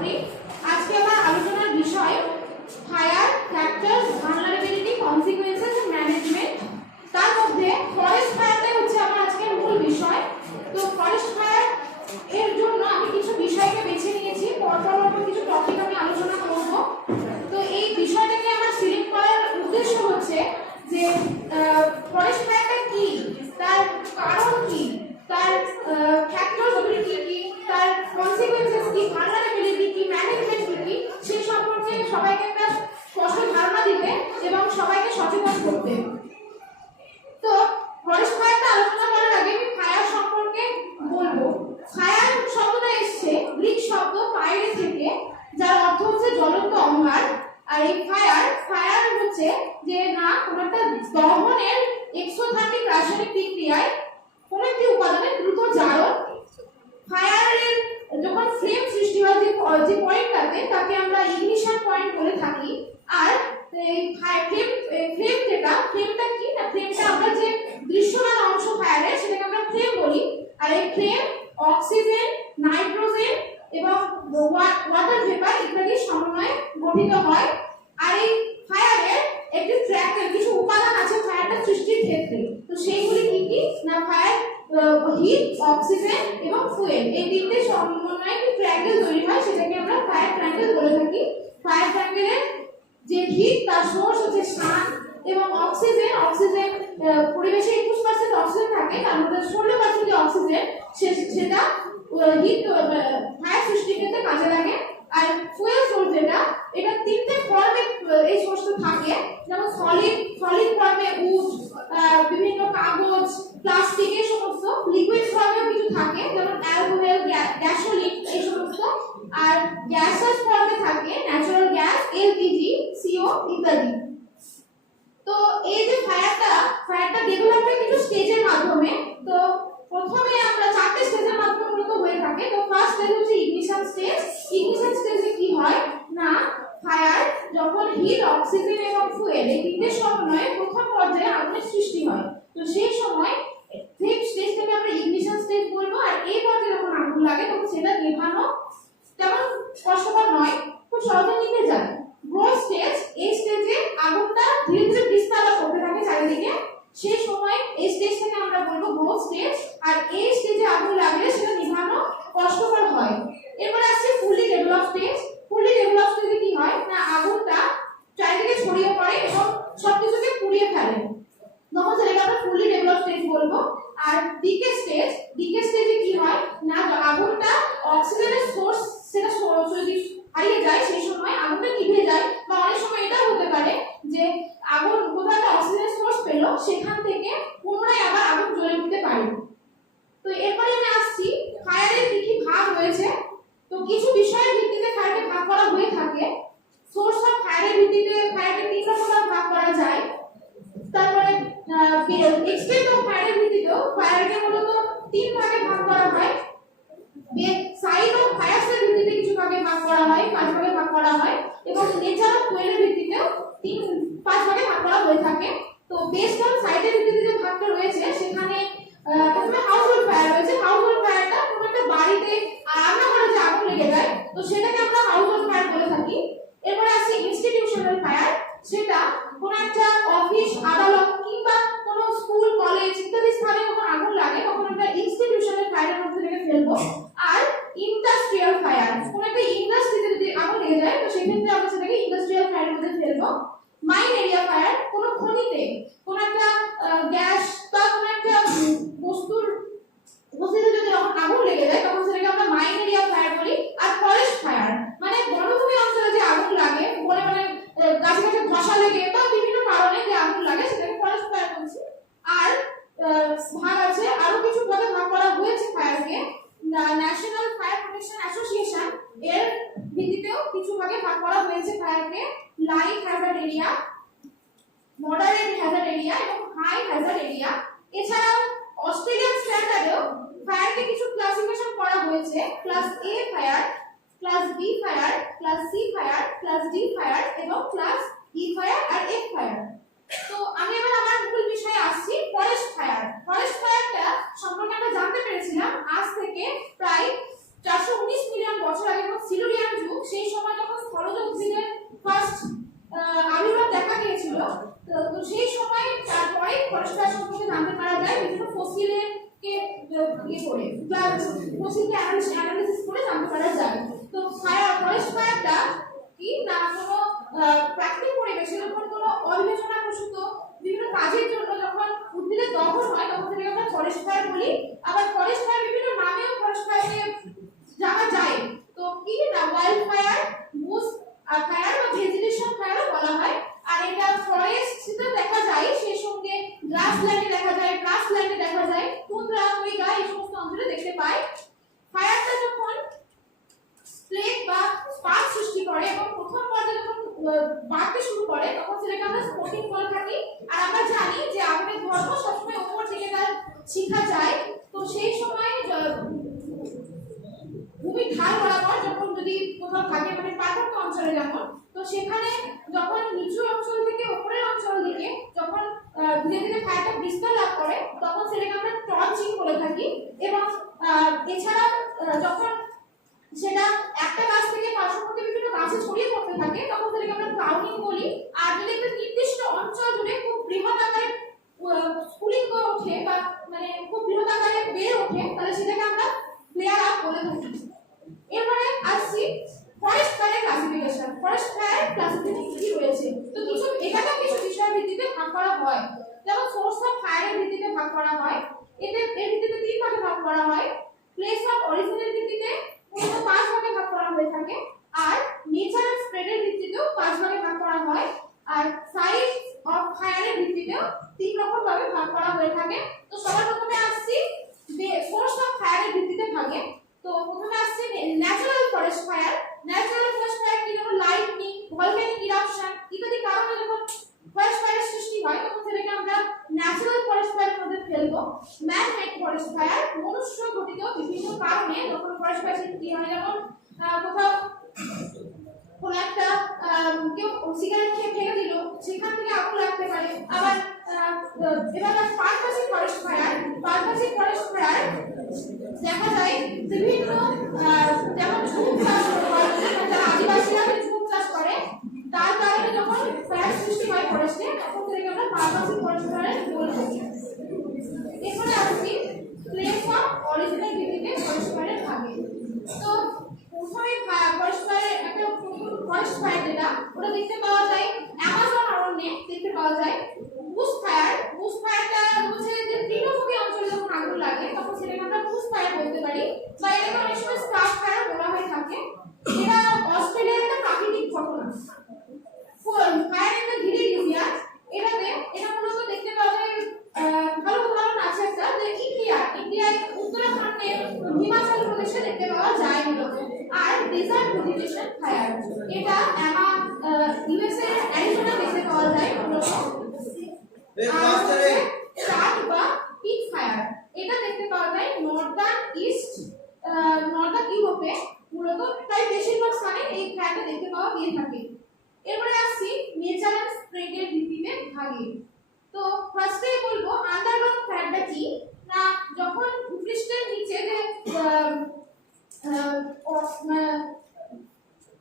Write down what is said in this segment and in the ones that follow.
ছাত্রী। আজকে আমার আলোচনার বিষয় fire factors, vulnerability, consequences and management. তার মধ্যে ফরেস্ট ফায়ারটাই হচ্ছে আমার আজকের মূল বিষয়। তো ফরেস্ট ফায়ার এর জন্য আমি কিছু বিষয়কে বেছে নিয়েছি, পরপর কিছু টপিক আমি আলোচনা করব। তো এই বিষয়টাকে আমার সিলেক্ট করার উদ্দেশ্য হচ্ছে যে ফরেস্ট ফায়ারটা কি, তার কারণ কি, তার ফ্যাক্টরসগুলি কি কি, তার কনসিকুয়েন্সেস কি, ভালনারেবিলিটি কি, ম্যানেজমেন্ট কি, সেই সম্পর্কে সবাইকে একটা স্পষ্ট ধারণা দিতে এবং সবাইকে সচেতন করতে। তো ফরেস্ট ফায়ারটা আলোচনা করার আগে আমি ফায়ার সম্পর্কে বলবো। ফায়ার শব্দটা এসেছে গ্রিক শব্দ ফায়ারে থেকে, যার অর্থ হচ্ছে জ্বলন্ত অঙ্গার। আর এই ফায়ার হচ্ছে যে না কোনো একটা দহনের এক্সোথার্মিক রাসায়নিক বিক্রিয়ায় কোনো একটি উপাদানের দ্রুত জারণ। ফায়ারের যখন ফ্লেম সৃষ্টি হয় যে পয়েন্টটাতে, তাকে আমরা ইগনিশন পয়েন্ট বলে থাকি। আর এই ফ্লেমটা কি না, ফ্লেমটা আমরা যে দৃশ্যমান অংশ ফায়ারের সেটাকে আমরা ফ্লেম বলি। আর এই ফ্লেম অক্সিজেন, নাইট্রোজেন এবং ওয়াটার ভেপার ইত্যাদির সমন্বয়ে গঠিত হয়। আর এই ফায়ারের একটি ট্র্যাকের কিছু উপাদান আছে ফায়ারটা সৃষ্টির ক্ষেত্রে। তো সেইগুলি কি কি না, ফায়ার, হিট, অক্সিজেন এবং ফুয়েল, এই তিনটে সমন্বয়ে একটি ট্রায়াঙ্গেল তৈরি হয়, সেটাকে আমরা ফায়ার ট্রায়াঙ্গেল বলে থাকি। ফায়ার ট্রায়াঙ্গেলের যে হিট, তার সোর্স হচ্ছে সান এবং অক্সিজেন পরিবেশে 21% অক্সিজেন থাকে, তার মধ্যে 16% যে অক্সিজেন সেটা হিট ফায়ার সৃষ্টির ক্ষেত্রে কাজে লাগে। আর ফুয়েল সোর্স এটা তিনটে ফর্মে এই সোর্সটা থাকে, যেমন সলিড ফর্মে উড, বিভিন্ন কাগজ, প্লাস্টিক, এই সমস্ত। লিকুইড ফর্মেও কিছু থাকে, যেমন অ্যালকোহল, গ্যাসোলিন, এই সমস্ত। আর গ্যাসেস ফর্মে থাকে ন্যাচারাল গ্যাস, এলপিজি, সিও ইত্যাদি। তো এই যে ফায়ারটা ডেভেলপ হয় কিছু স্টেজের মাধ্যমে। তো প্রথমে আমরা 4টে স্টেজের মাধ্যমে মূলত হয়ে থাকে। তো ফার্স্ট স্টেজ হচ্ছে ইগনিশন স্টেজ। ইগনিশন স্টেজে কি হয় না, ফায়ার যখন হিট, অক্সিজেন এবং ফুয়েল এই তিনটে সমন্বয়ে প্রথম পর্যায়ে আগুনের সৃষ্টি হয়। তো সেই সময় এই স্টেজটাকে আমরা ইগনিশন স্টেজ বলবো। আর এই পর্যায়ে যখন আগুন লাগে তখন সেটা নেভানো তেমন কষ্টকর নয়, খুব সহজে নিভে যায়। গ্রোথ স্টেজ, এই স্টেজে আগুনটা ধীরে ধীরে বিস্তার করতে থাকে চারিদিকে, সেই সময় এই স্টেজটাকে আমরা বলবো গ্রোথ স্টেজ। আর এই স্টেজে আগুন লাগলে সেটা নিভানো কষ্টকর হয়। এরপর আসছে ফুলি ডেভেলপ স্টেজ। ফুলি ডেভেলপ স্টেজে কি হয় না, আগুনটা চারিদিকে ছড়িয়ে পড়ে এবং সবকিছুকে পুড়িয়ে ফেলে, তখন সেটাকে আমরা ফুলি ডেভেলপ স্টেজ বলবো। আর ডিকে স্টেজে কি হয় না, আগুনটা অক্সিজেনের সোর্স সেটা যদি হারিয়ে যায় সেই সময় আগুনটা নিভে যায়। বা অনেক সময় এটা হতে পারে যে আগুন কোথাও একটা অক্সিজেনের সোর্স পেল, সেখান থেকে পুনরায় আবার আগুন জ্বলে উঠতে পারে। তো এরপরে আমি আসছি ফায়ারের কি কি ভাগ রয়েছে। তো কিছু বিষয়ের ভিত্তিতে ফায়ারকে ভাগ করা হয়ে থাকে। সোর্স অফ ফায়ারের ভিত্তিতে ফায়ারকে 3 রকম ভাগ করা যায়। তারপরে এক্সটেন্ট অফ ফায়ারের ভিত্তিতেও ফায়ারকে মূলত 3 ভাগে ভাগ করা হয়। সাইজ অফ ফায়ারের ভিত্তিতে কিছু ভাগে ভাগ করা হয়, 5 ভাগে ভাগ করা হয়। এবং নেচার অফ ফুয়েলের ভিত্তিতেও 5 ভাগে ভাগ করা হয়ে থাকে। তো বেসড অন সাইটের ভিত্তিতে যে ভাগটা রয়েছে, সেখানে প্রথমে হাউসহোল্ড ফায়ার রয়েছে। হাউসহোল্ড ফায়ারটা কোনো একটা বাড়িতে রান্নাঘরে যে আগুন লেগে যায়, তো সেটাকে আমরা হাউসহোল্ড ফায়ার বলে থাকি। এরপরে আছে ইনস্টিটিউশনাল ফায়ার। সেটা কোনো একটা অফিস, আদালত কিংবা কোনো স্কুল, কলেজ ইত্যাদি স্থানে যখন আগুন লাগে তখন আমরা ইনস্টিটিউশনাল ফায়ারের মধ্যে থেকে ফেলবো। আর ইন্ডাস্ট্রিয়াল ফায়ার, কোনো একটা ইন্ডাস্ট্রিতে যদি আগুন লেগে যায় তো সেক্ষেত্রে আমরা সেটাকে ইন্ডাস্ট্রিয়াল ফায়ারের মধ্যে ফেলবো। মাইন এরিয়া ফায়ার, কোনো খনিতে কোনো একটা গ্যাস বা কোনো একটা বস্তুর উপস্থিতিতে যদি যখন আগুন লেগে যায় তখন সেটাকে আমরা মাইন এরিয়া ফায়ার বলি। আর ফরেস্ট ফায়ার মানে বনভূমি অঞ্চলে যে আগুন লাগে, মানে গাছে গাছে ধসা লেগে বা বিভিন্ন কারণে যে আগুন লাগে, সেটাকে ফরেস্ট ফায়ার বলছি। আর ভাগ আছে, আরো কিছু ভাগে ভাগ করা হয়েছে ফায়ারকে। ন্যাশনাল ফায়ার প্রোটেকশন অ্যাসোসিয়েশন এর ভিত্তিতেও কিছু ভাগে ভাগ করা হয়েছে ফায়ারকে। Light hazard area, moderate hazard area এবং হাই হ্যাজার্ড এরিয়া। এছাড়াও অস্ট্রেলিয়ান স্ট্যান্ডার্ডেও ফায়ারকে কিছু ক্লাসিফিকেশন করা হয়েছে। Class A fire, class B fire, class C fire, class D fire এবং ক্লাস ই ফায়ার আর এফ ফায়ার। তো আমি এবার আমার মূল বিষয়ে আসছি, ফরেস্ট ফায়ার। ফরেস্ট ফায়ারটা সম্পর্কে আমরা জানতে পেরেছিলাম আজ থেকে প্রায় 419 মিলিয়ন বছর আগে, সিলুরিয়ান যুগ, করে কোচিংকে অ্যানালিসিস করে জানতে পারা যায়। তো ফরেস্ট ফায়ারটা কি না কোনো প্রাকৃতিক পরিবেশে যখন কোনো অবিবেচনা প্রসূত বিভিন্ন কাজের জন্য যখন উদ্ভিদের দহন হয় তখন সেটাকে আমরা ফরেস্ট ফায়ার বলি। আবার ফরেস্ট ফায়ার বিভিন্ন নামেও ফরেস্ট ফায়ারকে জানা যায়। তো কি না ওয়াইল্ড ফায়ার, বুশ ফায়ার বা ভেজিটেশন ফায়ারও বলা হয়। আর এটা ফরেস্টে দেখা যায়, সেই সঙ্গে গ্রাসল্যান্ডে দেখা যায়, গ্রাসল্যান্ডে দেখা যায়, টুন্ড্রা, টুইগা এই সমস্ত অঞ্চলে দেখতে পাই। ফায়ারটা যখন স্প্লেক বা স্পার্ক সৃষ্টি করে এবং প্রথম পর্যায়ে যখন বাড়তে শুরু করে তখন সেটাকে আমরা স্পোর্টিং বলে থাকি। আর আমরা জানি যে আগুনের ধর্ম সবসময় উপর থেকে তার শিখা যায়। তো সেই সময় ভূমি ঢাল বরাবর যখন যদি কোথাও থাকে মানে পার্বত্য অঞ্চলে যেমন, তো সেখানে যখন নিচু অঞ্চল থেকে উপরের অঞ্চল দিকে যখন ধীরে ধীরে ফায়ারটা বিস্তার লাভ করে তখন সেটাকে আমরা টর্চিং বলে থাকি। এবং এছাড়া যখন সেটা একটা গাছ থেকে পার্শ্ববর্তী বিভিন্ন গাছে ছড়িয়ে পড়তে থাকে তখন সেটাকে আমরা ক্রাউডিং বলি। আর যদি একটা নির্দিষ্ট অঞ্চল জুড়ে খুব বৃহৎ আকারে স্কুলিং করে ওঠে বা মানে খুব বৃহৎ আকারে বেড়ে ওঠে তাহলে সেটাকে আমরা ফ্লেয়ার আপ বলে থাকি। এবারে আসছি ফরেস্ট ফায়ারের ক্লাসিফিকেশন। ফরেস্ট ফায়ার ক্লাসিফিকেশন কি রয়েছে, তো কিছু এখানে কিছু বিষয়ের ভিত্তিতে ভাগ করা হয়। যেমন সোর্স অফ ফায়ারের ভিত্তিতে ভাগ করা হয়, এর ভিত্তিতে তিন ভাগে ভাগ করা হয়। প্লেস অফ অরিজিনের ভিত্তিতে মূলত 5 ভাগে ভাগ করা হয়ে থাকে। আর নেচার অফ স্প্রেডের ভিত্তিতেও 5 ভাগে ভাগ করা হয়। আর সাইজ অফ ফায়ারের ভিত্তিতেও 3 রকম ভাবে ভাগ করা হয়ে থাকে। তো সবার প্রথমে আসছি সোর্স অফ ফায়ারের ভিত্তিতে ভাগে। তো প্রথমে আসছে natural forest fire. Natural forest fire কি, যেমন লাইটনিং, ভলক্যানিক ইরাপশন ইত্যাদি কারণে যখন ফরেস্ট ফায়ারের সৃষ্টি হয় তখন সেটাকে আমরা ন্যাচারাল ফরেস্ট ফায়ারের মধ্যে ফেলবো। ম্যান মেড ফরেস্ট ফায়ার মনুষ্য ঘটিত বিভিন্ন কারণে যখন ফরেস্ট ফায়ার সৃষ্টি হয়, যেমন কোথাও কোন একটা কেউ সিগারেট খেয়ে ফেলে দিল সেখান থেকে আগুন লাগতে পারে। আবার এবার পারপাসিভ ফরেস্ট ফায়ার। পারপাসিভ ফরেস্ট ফায়ার দেখা যায় বিভিন্ন যেমন ঝুম চাষ হয়, যারা আদিবাসীরা ঝুম চাষ করে তার কারণে যখন ফায়ার সৃষ্টি হয় ফরেস্টে তখন থেকে আমরা পারপাসিভ ফরেস্ট ফায়ার বলে থাকি। এরপরে আসছি প্লেস অফ অরিজিনাল ভিত্তিতে ফরেস্ট ফায়ারের ভাগে। তো প্রথমে ফরেস্ট ফায়ার একটা ফরেস্ট ফায়ার যেটা ওটা দেখতে পাওয়া যায় অ্যামাজন অরণ্যে দেখতে পাওয়া যায়। বুশ ফায়ার, বুশ ফায়ারটা হচ্ছে যে তৃণভূমি অঞ্চলে যখন আগুন লাগে তখন সেটাকে আমরা বুশ ফায়ার বলতে পারি, বা এটাকে অনেক সময় স্টার ফায়ার বলা হয়ে থাকে। এটা অস্ট্রেলিয়ার একটা প্রাকৃতিক ঘটনা। ফায়ার ইন দ্য গিরি রিজিয়ন, এটা মূলত দেখতে পাওয়া যায় ভালো উদাহরণ আছে একটা যে ইন্ডিয়ায় উত্তরাখণ্ডের হিমাচল প্রদেশে দেখতে পাওয়া যায় মূলত। আর ডেজার্ট ভেজিটেশন ফায়ার, এটা ইউএসএ অ্যারিজোনা দেখতে পাওয়া যায় মূলত। স্টার্ট বা পিক ফায়ার, এটা দেখতে পাওয়া যায় নর্দার্ন ইউরোপে মূলত, প্রায় বেশিরভাগ স্থানে এই ফায়ারটা দেখতে পাওয়া গিয়ে থাকে। এরপরে আসছি নেচারাল স্প্রেডের ভিত্তিতে ভাগে। তো ফার্স্টে বলবো আন্ডারগ্রাউন্ড ফায়ারটা কি না, যখন ভূপৃষ্ঠের নিচে যে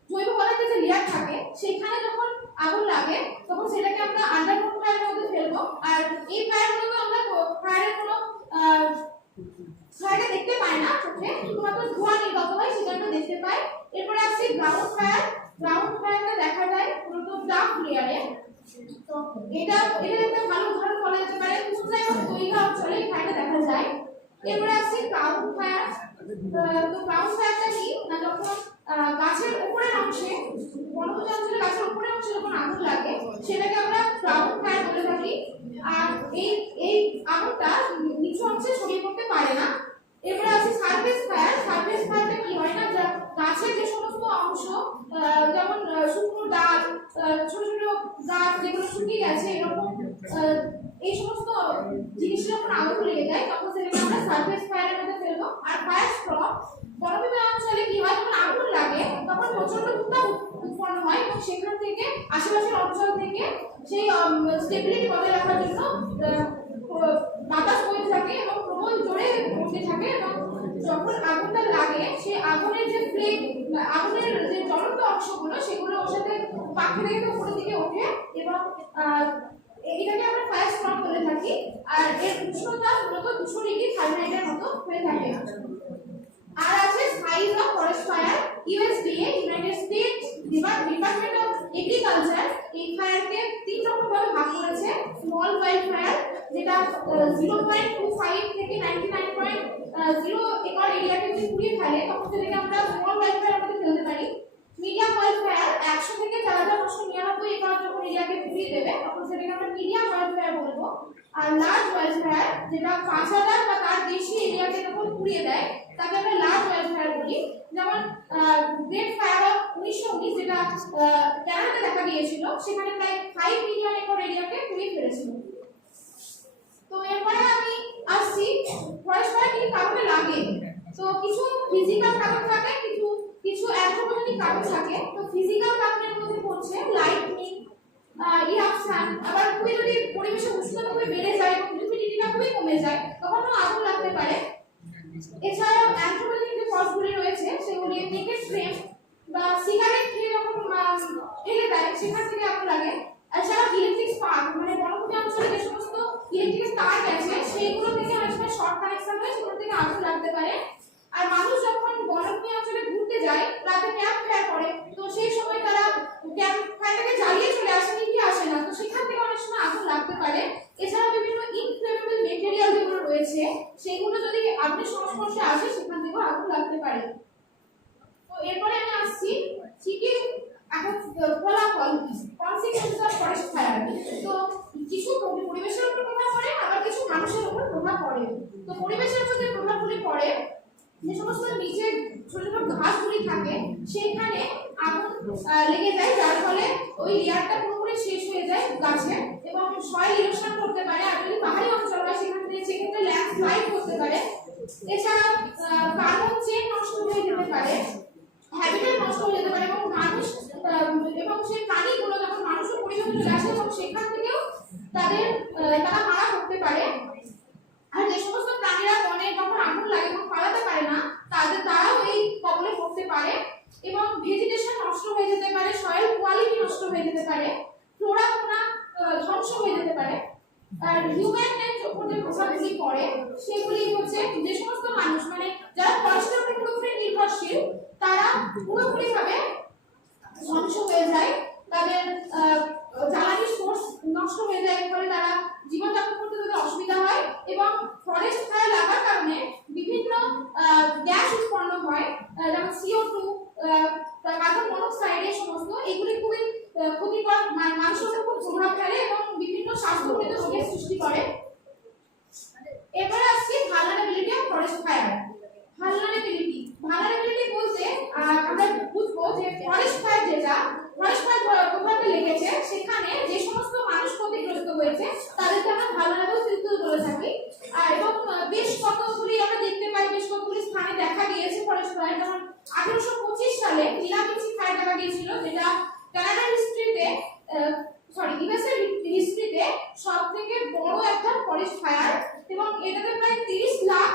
জৈব পদার্থের যে লেয়ার থাকে সেখানে যখন আগুন লাগে তখন সেটাকে আমরা আন্ডারগ্রাউন্ড ফায়ারের মধ্যে ফেলবো। আর এই ফায়ারগুলোকে আমরা ফায়ারের কোনো ফায়ারটা দেখতে পাই না চোখে, শুধুমাত্র ধোঁয়া নির্গত হয় সেটা আমরা দেখতে পাই। এরপরে আসছে গ্রাউন্ড ফায়ার। গ্রাউন্ড ফায়ারটা দেখা যায় মূলত ডার্ক লেয়ারে। তো এটা একটা ভালো উদাহরণ বলা যেতে পারে টুন্ড্রা এবং টুইগা অঞ্চলে এই ফায়ারটা দেখা যায়। এরপরে আসছে ক্রাউন ফায়ার। তো ক্রাউন ফায়ারটা কি না, যখন গাছের উপরের অংশে বনভূমি অঞ্চলে গাছের উপরের অংশে যখন আগুন লাগে সেটাকে আমরা ক্রাউন ফায়ার বলে থাকি। আর এই আগুনটা নিচু অংশে ছড়িয়ে পড়তে পারে না। এরপরে আছে সারফেস ফায়ার। সারফেস ফায়ারটা কি হয় না, গাছের যে সমস্ত অংশ যেমন শুকনো ডাল, ছোট ছোট গাছ যেগুলো শুকিয়ে গেছে এরকম এই সমস্ত জিনিস যখন আগুন লেগে যায় তখন সেটাকে আমরা সারফেস ফায়ারের মধ্যে ফেলবো। আর ফায়ার স্ট্রক, বনভূমি অঞ্চলে কি হয় যখন আগুন লাগে তখন প্রচন্ড উত্তাপ উৎপন্ন হয় এবং সেখান থেকে আশেপাশের অঞ্চল থেকে সেই স্টেবিলিটি বজায় রাখার জন্য বাতাস বইতে থাকে এবং প্রবল জোরে বইতে থাকে। এবং যখন আগুনটা লাগে সেই আগুনের যে ফ্লেম, আগুনের যে জ্বলন্ত অংশগুলো সেগুলো ওর সাথে পাখি থেকে উপরের দিকে ওঠে এবং এটাকে আমরা ফায়ার স্টর্ম বলে থাকি। আর এর উষ্ণতা মূলত 200 ডিগ্রি ফারেনহাইটের মতো হয়ে থাকে। আর আছে size of forest fire. USDA United states department of agriculture এই ফায়ারকে 3 রকম ভাবে ভাগ করেছে। স্মল ওয়াইল্ড ফায়ার যেটা 0.25 থেকে 99.0 একর এরিয়াকে যদি পুড়িয়ে ফেলে তখন সেটাকে আমরা স্মল ওয়াইল্ড ফায়ার মধ্যে ফেলতে পারি। মিডিয়াম ওয়াইল্ড ফায়ার 100 থেকে 4999 একর যখন এরিয়াকে পুড়িয়ে দেবে তখন সেটাকে আমরা মিডিয়াম ওয়াইল্ড ফায়ার বলবো। আর লার্জ ওয়াইল্ড ফায়ার যেটা 5000 বা তার বেশি এরিয়াকে যখন পুড়িয়ে দেয় তাকে আমরা লার্জ ওয়াইল্ড ফায়ার বলি। যেমন গ্রেট ফায়ার অফ 1919 যেটা কানাডাতে দেখা গিয়েছিল, সেখানে প্রায় 5 মিলিয়ন একর এরিয়াকে পুড়িয়ে ফেলেছিল। তো এরপরে আমি আসছি ফরেস্ট ফায়ার কি কারণে লাগে। তো কিছু ফিজিক্যাল কারণ থাকে, কিছু অ্যান্থ্রোপোজেনিক কারণ থাকে। তো ফিজিক্যাল কারণের মধ্যে পড়ছে লাইটনিং, ইরাপশন, আবার খুবই যদি পরিবেশের উষ্ণতা খুবই বেড়ে যায় এবং হিউমিডিটিটা খুবই কমে যায় তখনও আগুন লাগতে পারে। এছাড়াও অ্যান্থ্রোপোজেনিক যে কজগুলি রয়েছে সেগুলি নেকেড ফ্লেম বা সিগারেট খেয়ে যখন ফেলে দেয় সেখান থেকে আগুন লাগে। এছাড়াও ইলেকট্রিক স্পার্ক মানে বনভূমি অঞ্চলে যে সমস্ত ইলেকট্রিক তার গেছে সেইগুলো থেকে অনেক সময় শর্ট কানেকশন হয়, সেগুলো থেকে আগুন লাগতে পারে। আর মানুষ যখন বনভূমি অঞ্চলে ঘুরতে যায়, রাতে ক্যাম্প ফায়ার করে, তো সেই সময় তারা ক্যাম্প ফায়ারটাকে জ্বালিয়ে চলে আসে, নিভে আসে না, তো সেখান থেকে অনেক সময় আগুন লাগতে পারে। এছাড়া বিভিন্ন ইনফ্লেমেবল মেটেরিয়াল যেগুলো রয়েছে সেগুলো যদি আগুনের সংস্পর্শে আসে সেখান থেকেও আগুন লাগতে পারে। তো এরপরে আমি আসছি ঠিকই এখন ফলাফল কনসিকুয়েন্স অফ ফরেস্ট ফায়ার। তো কিছু পরিবেশের উপর প্রভাব পড়ে, আবার কিছু মানুষের উপর প্রভাব পড়ে। তো পরিবেশের উপর যে প্রভাবগুলি পড়ে, যে সমস্ত নিচে ছোট ছোট ঘাসগুলি থাকে সেখানে আগুন লেগে যায়, যার ফলে ওই লেয়ারটা পুরোপুরি শেষ হয়ে যায় গাছে এবং সয়েল ইরোশন করতে পারে। আর যদি পাহাড়ি অঞ্চল হয় সেক্ষেত্রে ল্যান্ডস্লাইড করতে পারে। এছাড়া কার্বন চেইন নষ্ট হয়ে যেতে পারে, হ্যাবিটেট নষ্ট হয়ে যেতে পারে এবং মানুষ এবং সেই প্রাণীগুলো যখন মানুষের পরিবেশে চলে আসে এবং সেখান থেকেও তারা মারা পড়তে পারে। আর যে সমস্ত প্রাণীরা বনে যখন আগুন লাগে এবং পালাতে পারে না তারাও এই কবলে পড়তে পারে এবং ভেজিটেশন নষ্ট হয়ে যেতে পারে, সয়েল কোয়ালিটি নষ্ট হয়ে যেতে পারে, ফ্লোরা ফৌনা ধ্বংস হয়ে যেতে পারে। আর হিউম্যান নেট উপর যে প্রভাবগুলি পড়ে সেগুলি হচ্ছে যে সমস্ত মানুষ মানে যারা ফরেস্টের উপর পুরোপুরি নির্ভরশীল তারা পুরোপুরিভাবে ধ্বংস হয়ে যায়, তাদের জ্বালানি সোর্স নষ্ট হয়ে যায়, ফলে তারা জীবনযাপন করতে তাদের অসুবিধা হয় এবং ফরেস্ট ফায়ার লাগার কারণে বিভিন্ন গ্যাস উৎপন্ন হয়, যেমন CO2, কার্বন মনোক্সাইড, এই সমস্ত এগুলি খুবই ক্ষতিকর, মানুষের উপর প্রভাব ফেলে এবং বিভিন্ন স্বাস্থ্যজনিত রোগের সৃষ্টি করে। এবার আসছি vulnerability of forest fire. Vulnerability বলতে আমরা বুঝবো যে ফরেস্ট ফায়ার প্রভাবটা লেগেছে সেখানে যে সমস্ত মানুষ ক্ষতিগ্রস্ত হয়েছে তাদেরকে আমরা ভালনারেবল পিপল বলে থাকি। এবং বেশ কতগুলি আমরা দেখতে পাই, বেশ কতগুলি স্থানে দেখা গিয়েছে ফরেস্ট ফায়ার। যেমন 1825 সালে মিলামিচি ফায়ার দেখা গিয়েছিল, যেটা কানাডার হিস্ট্রিতে ইউএসএর হিস্ট্রিতে সবথেকে বড় একটা ফরেস্ট ফায়ার এবং এটাতে প্রায় 30 লাখ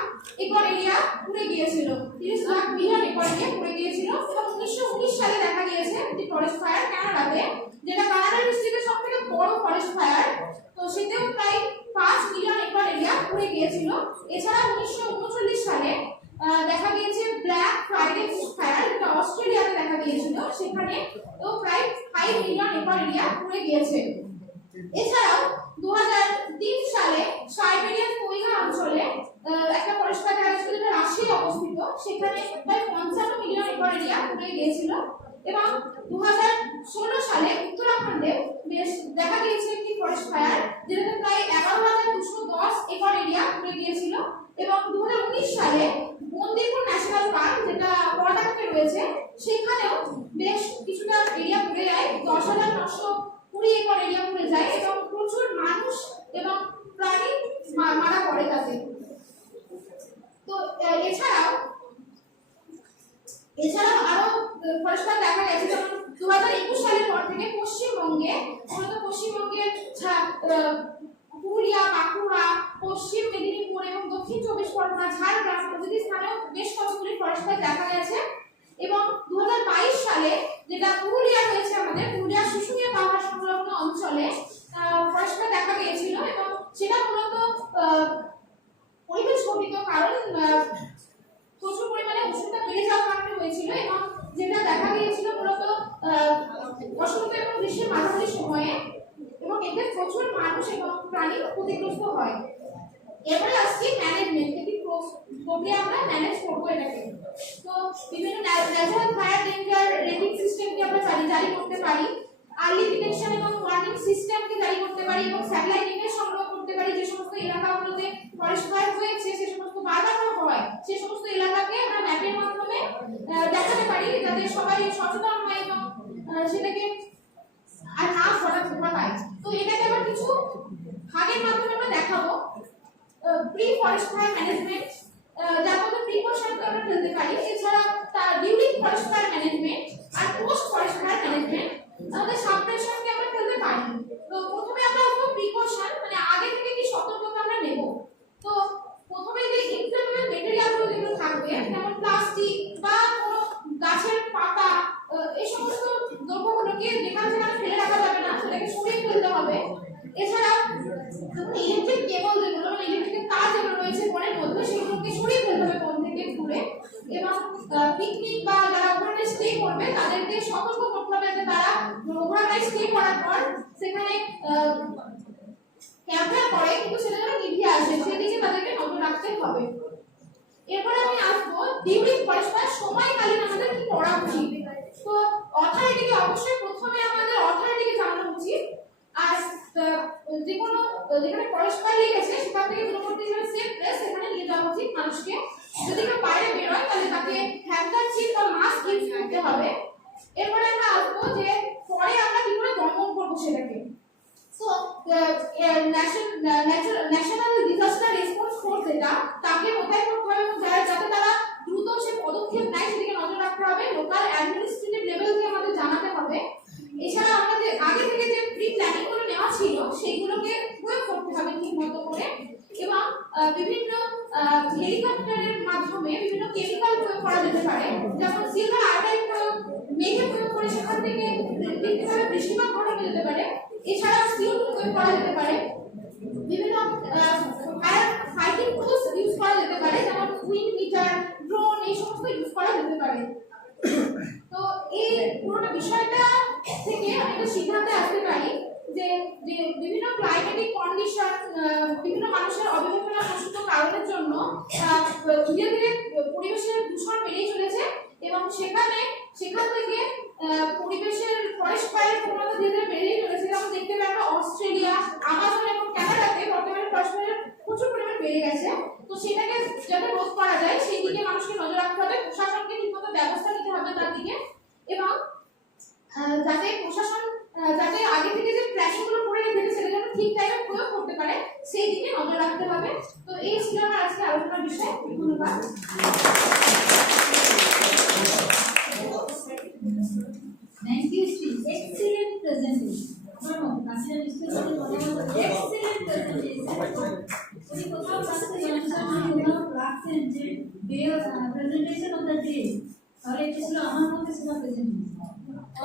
একর এরিয়া পুড়ে গিয়েছিল, 30 লাখ মিলিয়ন একর এরিয়া পুড়ে গিয়েছিল। এবং 1919 সালে দেখা গিয়েছে একটি ফরেস্ট ফায়ার কানাডাতে, যেটা কানাডার হিস্ট্রিতে সবথেকে বড় ফরেস্ট ফায়ার, তো সেটাও প্রায় 5 মিলিয়ন একর এরিয়া পুড়ে গিয়েছিল। এছাড়া 1939 সালে দেখা গিয়েছে ব্ল্যাক ফ্রাইডে ফায়ার, যেটা অস্ট্রেলিয়াতে দেখা গিয়েছিল, সেখানে তো প্রায় 5 মিলিয়ন একর এরিয়া পুড়ে গিয়েছে। এছাড়াও 2003 সালে সাইবেরিয়ান তৈগা অঞ্চলে একটা ফরেস্ট ফায়ার দেখা গিয়েছিল, যেটা রাশিয়ায় অবস্থিত, সেখানে প্রায় 55 মিলিয়ন একর এরিয়া পুড়ে গিয়েছিল। এবং 2016 সালে উত্তরাখণ্ডে দেখা গিয়েছে একটি ফরেস্ট ফায়ার, যেটাতে প্রায় 11,210 একর এরিয়া পুড়ে গিয়েছিল। এবং 2019 সালে বন্দিপুর ন্যাশনাল পার্ক, যেটা কর্ণাটকে রয়েছে, সেখানেও বেশ কিছুটা এরিয়া পুড়ে যায়, 10,920 একর এরিয়া পুড়ে যায় এবং প্রচুর মানুষ এবং প্রাণী মারা পড়ে তাতে। তো এছাড়াও আরো ফরেস্ট ফায়ার দেখা গেছে, যেমন 2021 সালের পর থেকে পশ্চিমবঙ্গের পুরুলিয়া, বাঁকুড়া, পশ্চিম মেদিনীপুর এবং দক্ষিণ 24 পরগনা, ঝাড়গ্রাম প্রভৃতি স্থানেও বেশ কতগুলি ফরেস্ট ফায়ার দেখা গেছে। এবং 2022 সালে যেটা পুরুলিয়া রয়েছে, আমাদের পুরুলিয়া শুশুনিয়া পাহাড় সংলগ্ন অঞ্চলে ফরেস্ট ফায়ার দেখা দেখা গিয়েছিল মূলত বসন্ত এবং গ্রীষ্মের মাঝামাঝি সময়ে, এবং এতে প্রচুর মানুষ এবং প্রাণী ক্ষতিগ্রস্ত হয়। এবারে আসছি ম্যানেজমেন্ট, কি প্রক্রিয়া আমরা ম্যানেজ করবো এটাকে। তো বিভিন্ন ন্যাচারাল ফায়ার ডেঞ্জার রেটিং সিস্টেমকে আমরা জারি করতে পারি, আর্লি ডিটেকশন এবং ওয়ার্নিং সিস্টেমকে জারি করতে পারি, এবং স্যাটেলাইট ইমেজ সংগ্রহ করতে পারি। যে সমস্ত এলাকাগুলোতে ফরেস্ট ফায়ার হয়েছে, সে সমস্ত বারবার হয়, সেই সমস্ত এলাকাকে আমরা ম্যাপের মাধ্যমে দেখাতে পারি, যাতে সবাই সচেতন হয় এবং সেটাকে আর না ঘটায়। তো এটাকে আবার কিছু ভাগের মাধ্যমে আমরা দেখাবো। প্রি ফরেস্ট ফায়ার ম্যানেজমেন্ট, যার মধ্যে প্রিকশনকে আমরা ফেলতে পারি। এছাড়া তার ডিউরিং ফরেস্ট ফায়ার ম্যানেজমেন্ট আর পোস্ট ফরেস্ট ফায়ার ম্যানেজমেন্ট, আমাদের সাবপ্রেশনকে আমরা ফেলতে পারি। তো প্রথমে আমরা আসবো প্রিকশন, মানে আগে থেকে কি সতর্কতা আমরা নেব। তো প্রথমে যে ইনফ্লেমেবল ম্যাটেরিয়ালগুলো যেগুলো থাকবে, যেমন প্লাস্টিক বা কোনো গাছের পাতা, এই সমস্ত দ্রব্যগুলোকে যেখানে সেখানে ফেলে রাখা যাবে না, সেটাকে সরিয়ে ফেলতে হবে। এছাড়া ইলেকট্রিক কেবল যেগুলো, ইলেকট্রিকের তার যেগুলো রয়েছে বনের মধ্যে, সেগুলোকে সরিয়ে ফেলতে হবে বন থেকে দূরে। এবং পিকনিক বা যারা ওখানে স্টে করবে তাদেরকে সতর্ক করতে হবে যে তারা ওখানে স্টে করার পর সেখানে ক্যাম্পের করে কিন্তু সেটা যেন নিভিয়ে আসে, সেদিকে তাদেরকে নজর রাখতে হবে। এরপরে আমি আসবো ডিউরিং ফরেস্ট ফায়ার সময়কালীন আমাদের কি করা উচিত। তো অথরিটিকে অবশ্যই প্রথমে আমাদের অথরিটিকে জানানো উচিত। আর যে কোনো যেখানে ফরেস্ট ফায়ার লেগেছে সেখান থেকে দূরবর্তী যেখানে সেফ প্লেস সেখানে নিয়ে যাওয়া উচিত মানুষকে। যদি কেউ বাইরে বেরোয় তাহলে তাকে হ্যান্ডকারচিফ বা মাস্ক ইউজ করতে হবে। এরপরে আমরা আসবো যে পরে আমরা কি করে দমন করবো সেটাকে। So national disaster response force যেটা, তাকে মোতায়েন করতে হবে এবং যাতে তারা দ্রুত সে পদক্ষেপ নেয় সেদিকে নজর রাখতে হবে। লোকাল অ্যাডমিনিস্ট্রেটিভ লেভেলকে আমাদের জানাতে হবে। এছাড়া আমাদের আগে থেকে যে প্রি প্ল্যানিং গুলো নেওয়া ছিল সেগুলোকে প্রয়োগ করতে হবে ঠিকমতো করে, এবং বিভিন্ন হেলিকপ্টারের মাধ্যমে বিভিন্ন কেমিক্যাল প্রয়োগ করা যেতে পারে, যেমন সিলভার আয়োডাইড প্রয়োগ, মেঘে প্রয়োগ করে সেখান থেকে কৃত্রিমভাবে বৃষ্টিপাত ঘটানো যেতে পারে। এছাড়া CO2 প্রয়োগ করা যেতে পারে। বিভিন্ন ফায়ার ফাইটিং টুলস ইউজ করা যেতে পারে, যেমন উইন্ড মিটার, ড্রোন, এই সমস্ত ইউজ করা যেতে পারে। তো এই পুরোটা বিষয়টা থেকে আমি একটা সিদ্ধান্তে আসতে পারি যে বিভিন্ন ক্লাইমেটিক কন্ডিশন, বিভিন্ন মানুষের অবহেলনাপ্রসূত কারণের জন্য ধীরে ধীরে পরিবেশের দূষণ বেড়েই চলেছে, এবং সেখান থেকে পরিবেশের ফরেস্ট ফায়ারের প্রবণতা ধীরে ধীরে বেড়েই চলেছে। যেমন দেখতে পাই আমরা অস্ট্রেলিয়া, আমাজন এবং কানাডাতে বর্তমানে ফরেস্ট ফায়ার প্রচুর পরিমাণে বেড়ে গেছে। তো সেটাকে যাতে রোধ করা যায় সেই দিকে মানুষকে নজর রাখতে হবে, প্রশাসনকে ঠিকমতো ব্যবস্থা নিতে হবে তার দিকে, এবং যাতে প্রশাসন যাতে আগে থেকে যে প্ল্যানিংগুলো করে রেখেছে সেটা যেন ঠিক টাইমে প্রয়োগ করতে পারে সেই দিকে নজর রাখতে হবে। তো এই ছিল আমার আজকে আলোচনার বিষয়। ধন্যবাদ। Thank you, Sri. Excellent presentation. Excellent presentation. Presentation of the day. और एक चीज़ लो हमारे मत से ना presentation.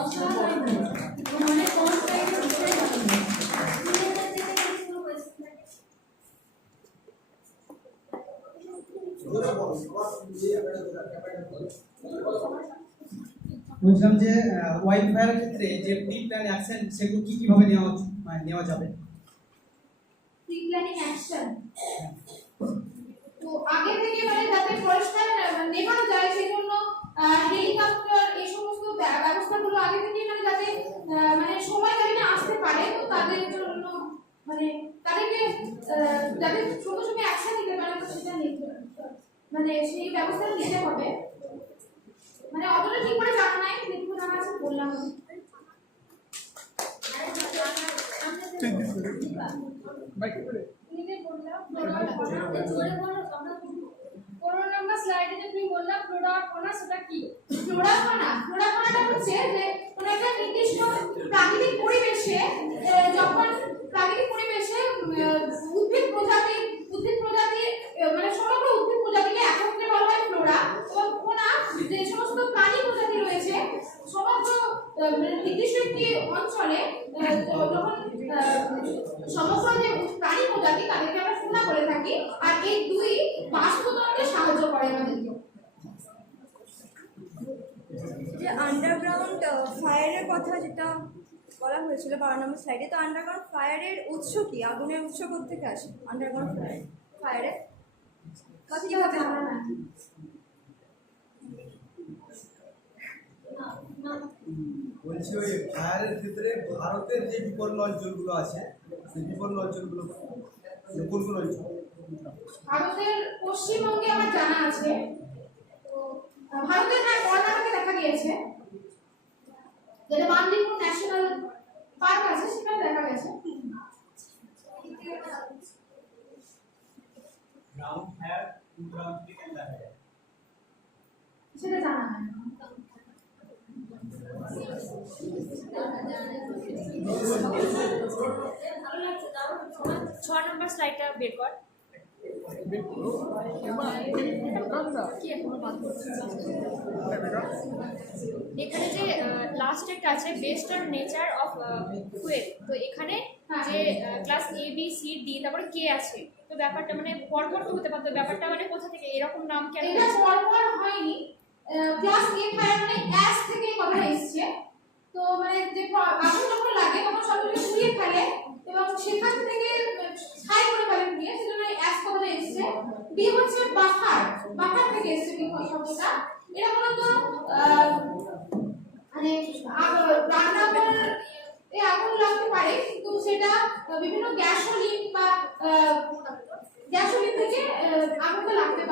अच्छा है ना? तो हमारे कौन सा है जो दूसरे वाले हैं? বলছিলাম যে ওয়াইল্ড ফায়ারের ক্ষেত্রে যে প্রি প্ল্যান অ্যাকশন সেগুলো কিভাবে নেওয়া যাবে। প্রি প্ল্যানিং অ্যাকশন তো আগে থেকে মানে যাতে ফরেস্ট ফায়ার নেভানো যায় সেই জন্য হেলিকপ্টার এই সমস্ত ব্যবস্থাগুলো আগে থেকে মানে যাতে মানে সময়কালীন আসতে পারে, তো তাদের জন্য মানে তাদেরকে যাতে সঙ্গে সঙ্গে অ্যাকশন নিতে পারে, তো সেটা মানে সেই ব্যবস্থা নিতে হবে। মানে অতটা ঠিক করে জানা নাই, যেটুকু জানা আছে বললাম। ফ্লোরাফানাটা হচ্ছে যে কোন একটা নির্দিষ্ট প্রাকৃতিক পরিবেশে যখন প্রাকৃতিক পরিবেশে উদ্ভিদ প্রজাতি মানে সমগ্র উদ্ভিদ প্রজাতিকে একত্রে বলা হয় ফ্লোরা, এবং ফোনা যে সমস্ত প্রাণী প্রজাতি রয়েছে সমগ্র নির্দিষ্ট একটি অঞ্চলে যখন সমগ্র যে প্রাণী প্রজাতি তাদেরকে আমরা ফোনা বলে থাকি। আর এই দুই বাস্তুতন্ত্রে সাহায্য করে আমাদেরকে। যে যে আন্ডারগ্রাউন্ড ফায়ারের কথা যেটা বলা হয়েছিল 12 নম্বর স্লাইডে, তো আন্ডারগ্রাউন্ড ফায়ারের উৎস কি? আগুনের উৎস কোত্থেকে আসে আন্ডারগ্রাউন্ড ফায়ারে? বা কীভাবে জানা না। বলছি ওই ফায়ারের ক্ষেত্রে ভারতের যে বিপন্ন অঞ্চলগুলো আছে সেই বিপন্ন অঞ্চলগুলো কোন কোন অঞ্চল? ভারতের পশ্চিমবঙ্গে আমার জানা আছে। তো ভারতের হ্যাঁ কর্ণাটকে দেখা গিয়েছে, যেটা বান্দিপুর ন্যাশনাল পার্ক আছে সেখানে দেখা গেছে। গ্রাউন্ড ফায়ার গ্রাউন্ড থেকে দেখা যায়। সেটা জানা নাই। 6 নম্বর স্লাইডটা বের কর। এখানে যে লাস্টের কাছে best on nature of fuel, তো এখানে যে class A B C D তারপরে কে আছে, তো ব্যাপারটা মানে পরপর তো হতে পারতো, ব্যাপারটা মানে কোথা থেকে এরকম নাম কেন? এটা পরপর হয়নি, ক্লাস এ ফায়ার মানে অ্যাস থেকে কথা এসেছে। তো মানে যে আগুন যখন লাগে তখন সবগুলো পুড়িয়ে ফেলে এবং সেখান থেকে ছাই করে ফেলে পুড়িয়ে, সেজন্য অ্যাস কথাটা এসেছে। বি হচ্ছে বাফার, বাফার থেকে এসেছে বি শব্দটা। এটা মূলত মানে রান্নাঘর এই আগুন লাগতে পারে, কিন্তু সেটা বিভিন্ন গ্যাসোলিন বা গ্যাসোলিন থেকে আগুনটা লাগতে